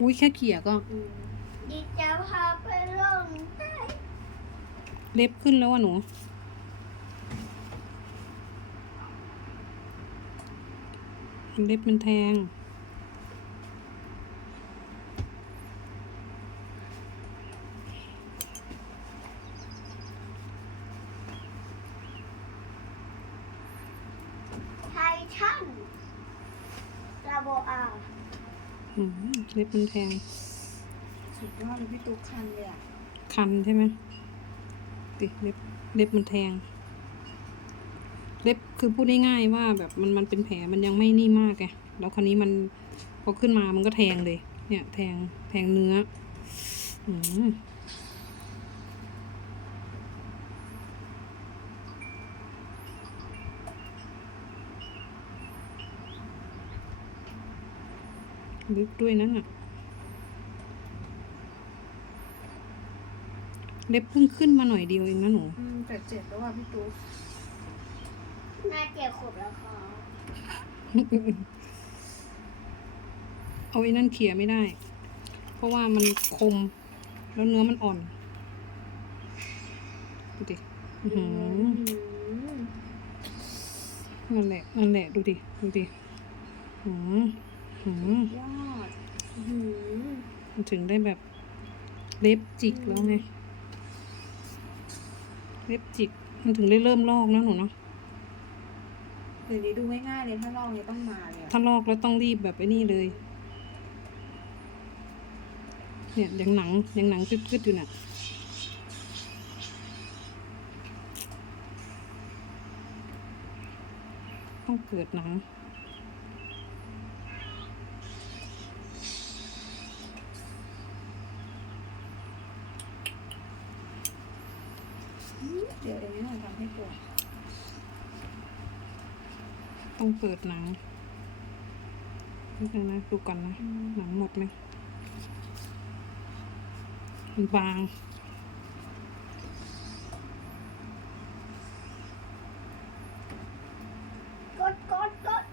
อุ้ยแค่เขี่ยก็อืมดิจะพาไปลงใต้เล็บขึ้นแล้วอะหนู เล็บมันแทง ไททันลาโบอาอืม เล็บมันแทงสุดยอดเลยพี่ตุ๊กคันเลยอะ คันใช่ไหมติเล็บเล็บมันแทง เล็บคือพูดง่ายๆว่าแบบมันมันเป็นแผลมันยังไม่นี่มากไงแล้วคราวนี้มันพอขึ้นมามันก็แทงเลย เนี่ย แทงแทงเนื้อ อืม ลึกด้วยนั่นน่ะเล็บเพิ่งขึ้นมาหน่อยเดียวเองนะหนูอืมแต่เจ็บแล้วอะพี่ตุ๊กน่าเจ็บขบแล้วค่ะเอาไอ้นั่นเขี่ยไม่ได้ เพราะว่ามันคม แล้วเนื้อมันอ่อนดูดิอื้อหืออืมนั่นแหละนั่นแหละดูดิดูดิหืมหืม ยอดอื้อหือมันถึงได้แบบเล็บจิกแล้วไง เล็บจิก มันถึงได้เริ่มลอกนะหนูเนาะเดี๋ยวนี้ดูง่ายๆเลยถ้าลองเนี่ยต้องมาเลยอะถ้าลอกแล้วต้องรีบแบบไอ้นี่เลย เนี่ยยังหนังยังหนังกึดๆอยู่น่ะต้องเกิดหนัง เดี๋ยวเองนี่มันทำให้ปวดต้องเปิดหนังนี่นะนะดูก่อนนะ หนังหมดไหมมันบางกดกดกด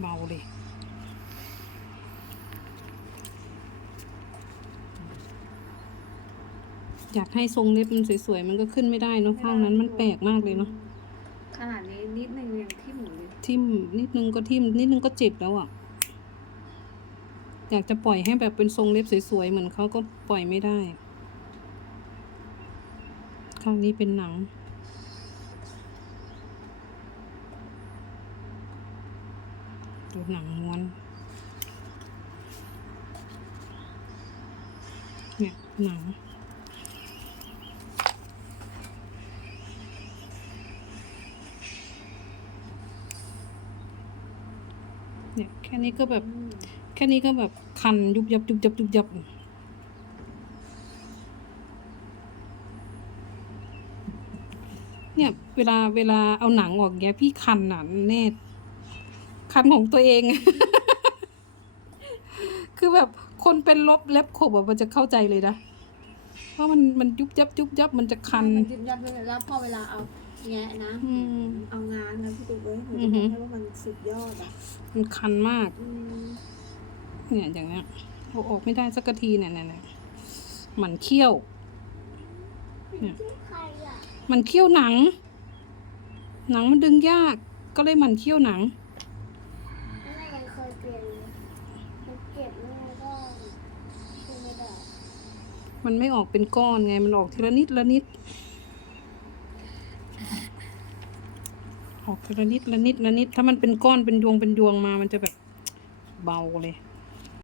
เบาเลย อยากให้ทรงเล็บมันสวยๆ มันก็ขึ้นไม่ได้เนอะข้างนั้นมันแปลกมากเลยเนาะขนาดนี้นิดนึงยังทิ่มอยู่เลยทิ่มนิดนึงก็ทิ่มนิดนึงก็เจ็บแล้วอะ่ะ อยากจะปล่อยให้แบบเป็นทรงเล็บสวยๆ เหมือนเขาก็ปล่อยไม่ได้ ข้างนี้เป็นหนังดูหนังม้วนเนี่ยหนัง เนี่ยแค่นี้ก็แบบอืมแค่นี้ก็แบบคันยุบยับยุบยับยุบยับเนี่ยเวลาเวลาเอาหนังออกเงี้ยพี่คันอะแน่คันของตัวเอง คือแบบคนเป็นลบเล็บขบอะมันจะเข้าใจเลยนะว่ามันมันยุบยับยุบยับมันจะคันมันยิบยับเลยแล้วพอเวลาเอา แงะนะอืม เอางานนะพี่ตุ๊กเว้ยหนูอืจะอหืบออกให้ว่ามันสุดยอดอะมันคันมาก อืมเนี่ยอย่างเนี้ยเอาออกไม่ได้สักทีเนี่ยเนี่ยเนี่ยหมันเขี้ยวเนี่ยที่ใครอะมันเคี้ยวหนัง หนังมันดึงยาก ก็เลยหมันเคี้ยวหนัง แม่ยังเคยเปลี่ยนเลยมันเจ็บแม่ก็ช่วยไม่ได้มันไม่ออกเป็นก้อนไง มันออกทีละนิดละนิด ออกทีละนิดละนิดละนิด ถ้ามันเป็นก้อนเป็นยวงเป็นยวงมา มันจะแบบเบาเลย